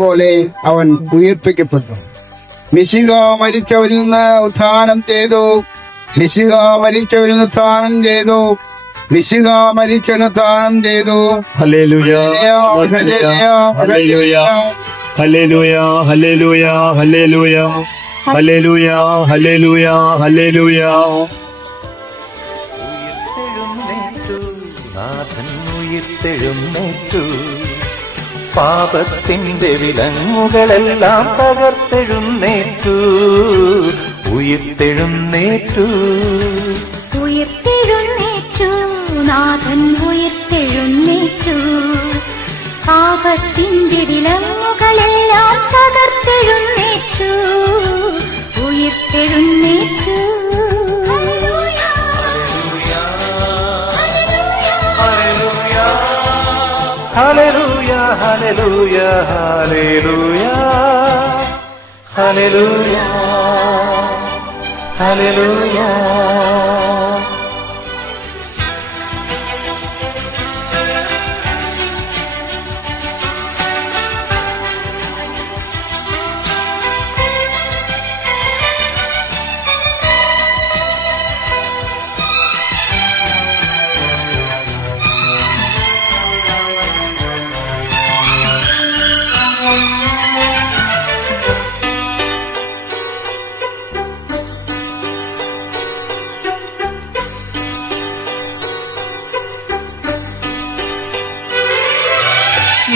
പോലെ അവൻ ഉയർപ്പിക്കപ്പെട്ടു. മിശിഹ മരിച്ചവരിൽ നിന്ന് ഉത്ഥാനം ചെയ്തു. മിശിഹ മരിച്ചവരിൽ നിന്ന് ഉത്ഥാനം ചെയ്തു. മിശിഹ മരിച്ചവരിൽ ഉത്ഥാനം ചെയ്തു. ഹല്ലേലൂയ ഹല്ലേലൂയ ഹല്ലേലൂയ ഹല്ലേലൂയ ഹല്ലേലൂയ ഹല്ലേലൂയ ഹല്ലേലൂയ ഹല്ലേലൂയ. നാഥൻ ഉയിർത്തെഴുന്നേറ്റു, പാപത്തിന്റെ വിലങ്ങുകളെല്ലാം തകർത്തെഴുന്നേറ്റു, ഉയിർത്തെഴുന്നേറ്റു. ഉയിർത്തെഴുന്നേറ്റു, നാഥൻ ഉയിർത്തെഴുന്നേറ്റു, പാപത്തിന്റെ വിലങ്ങുകളെല്ലാം തകർത്തെഴുന്നേറ്റു, ഉയിർത്തെഴുന്നേറ്റു. ഹല്ലേലൂയ ഹല്ലേലൂയ ഹല്ലേലൂയ ഹല്ലേലൂയ ഹല്ലേലൂയ.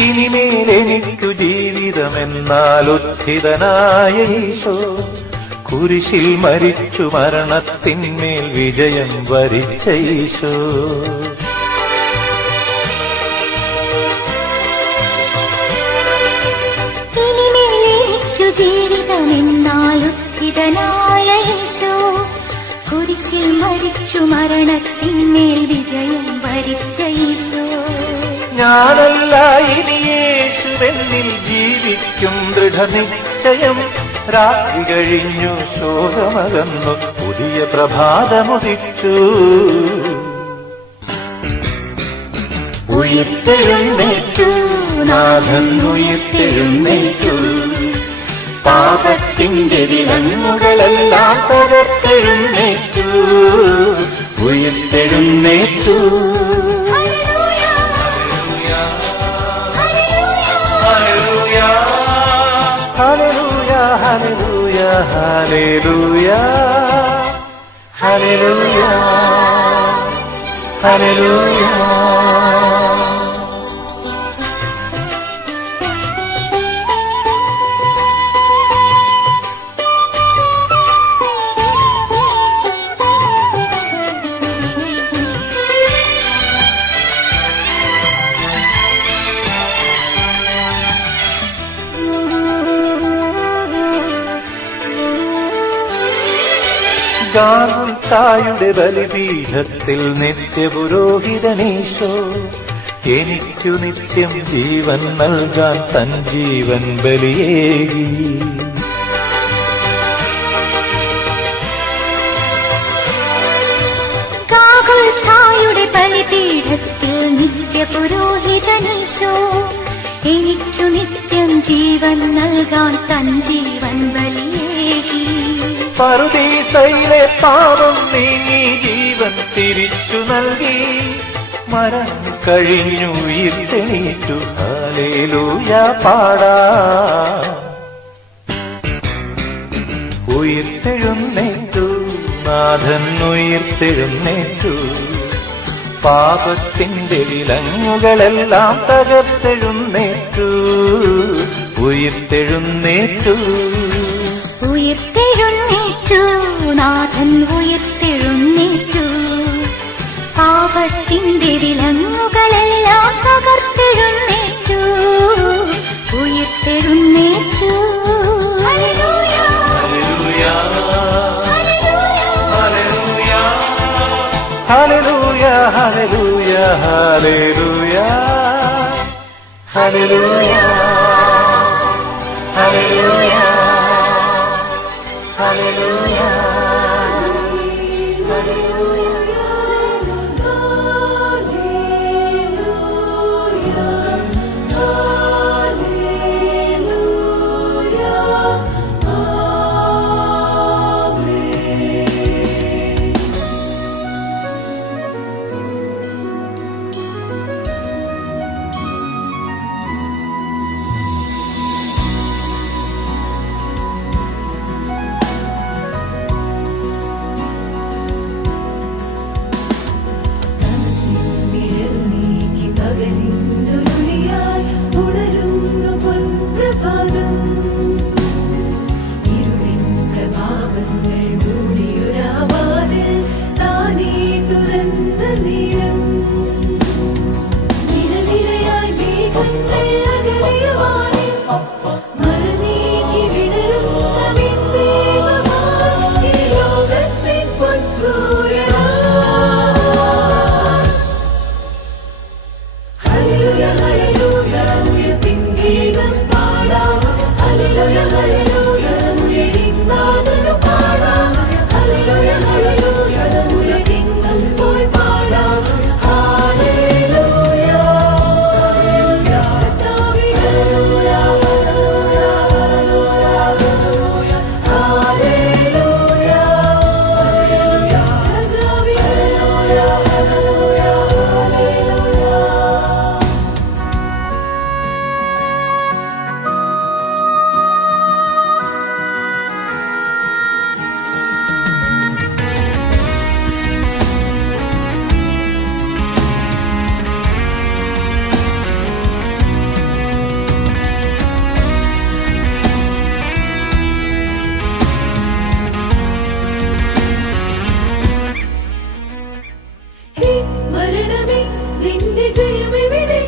ഇനിമേലെനിക്കു ജീവിതമെന്നാൽ ഉത്ഥിതനായ ഈശോ കുരിശിൽ മരിച്ചു മരണത്തിന്മേൽ വിജയം വരിച്ച ഈശോ. ഇനിമേലെനിക്കു ജീവിതമെന്നാൽ ഉത്ഥിതനായ ഈശോ കുരിശിൽ മരിച്ചു മരണത്തിന്മേൽ വിജയം വരിച്ച ഈശോ. ഞാനല്ല ഇനി യേശുവെന്നിൽ ജീവിക്കും ദൃഢനിശ്ചയം, രാത്രി കഴിഞ്ഞു ശോകമകന്നു പുതിയ പ്രഭാതമുദിച്ചു. ഉയിർത്തെഴുന്നേറ്റു, നാഥൻ ഉയിർത്തെഴുന്നേറ്റു, പാപത്തിന്റെ വിലങ്ങുകളെല്ലാം തകർത്തെഴുന്നേറ്റു, ഉയിർത്തെഴുന്നേറ്റു. ഹല്ലേലൂയ ഹല്ലേലൂയ ഹല്ലേലൂയ ഹല്ലേലൂയ ഹല്ലേലൂയ. ഗാഗുൽത്തായുടെ ബലിപീഠത്തിൽ നിത്യപുരോഹിതനീശോ എനിക്കു നിത്യം ജീവൻ നൽകാൻ തൻ ജീവൻ ബലിയേകി. ഗാഗുൽത്തായുടെ ബലിപീഠത്തിൽ നിത്യപുരോഹിതനീശോ എനിക്കു നിത്യം ജീവൻ നൽകാൻ തൻ ജീവൻ ബലിയേകി. പറുദീസയിലെ പാപം നീങ്ങി ജീവൻ തിരിച്ചു നൽകി, മരണം കഴിഞ്ഞു ഉയിർത്തെണീറ്റു, ഹല്ലേലൂയ പാടാം. ഉയിർത്തെഴുന്നേറ്റു, നാഥൻ ഉയിർത്തെഴുന്നേറ്റു, പാപത്തിന്റെ വിലങ്ങുകളെല്ലാം തകർത്തെഴുന്നേറ്റു, ഉയിർത്തെഴുന്നേറ്റു. ഉയിർത്തെഴുന്നേറ്റു, നാഥൻ ഉയിർത്തെഴുന്നേറ്റു, പാപത്തിന്റെ വിലങ്ങുകളെല്ലാം തകർത്തെഴുന്നേറ്റു, ഉയിർത്തെഴുന്നേറ്റു. ഹല്ലേലൂയ ഹല്ലേലൂയ ഹല്ലേലൂയ ഹല്ലേലൂയ ഹല്ലേലൂയ ഹല്ലേലൂയ ഹല്ലേലൂയ. ഹല്ലേലൂയ. ഹേ മരണമേ നിന്റെ ജയമെവിടെ?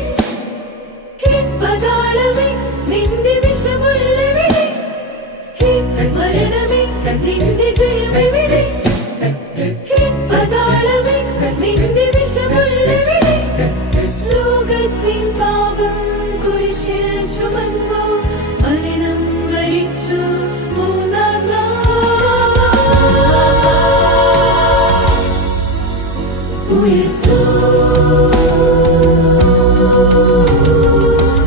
ഹേ പാതാളമേ നിന്റെ വിഷമുള്ളെവിടെ? ഹേ മരണമേ നിന്റെ ജയമെവിടെ? ഹേ പാതാളമേ നിന്റെ വിഷമുള്ളെവിടെ? ലോകത്തിൻ പാപം കുരിശിൽ ചുമന്നു മരണം വരിച്ചു മൂന്നാം നാൾ ഉയർത്തു.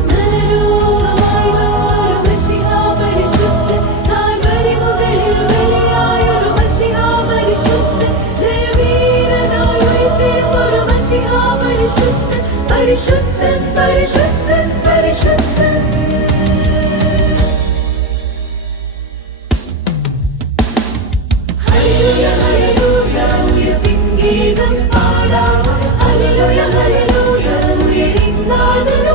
നരരൂപമായി വന്നൊരു മശിഹാ പരിശുദ്ധൻ, കാൽവരി മുകളിൽ ബലിയായൊരു മശിഹാ പരിശുദ്ധൻ, ജയവീരനായി ഉയർത്തെഴുന്നൊരു മശിഹാ പരിശുദ്ധൻ, പരിശുദ്ധൻ പരിശുദ്ധൻ പരിശുദ്ധൻ. ഹല്ലേലൂയ ഹല്ലേലൂയ ഉയർപ്പിൻ ഗീതം പാടാം. ഹല്ലേലൂയ ഹല്ലേലൂയ ഉയരിൻ നാഥനായി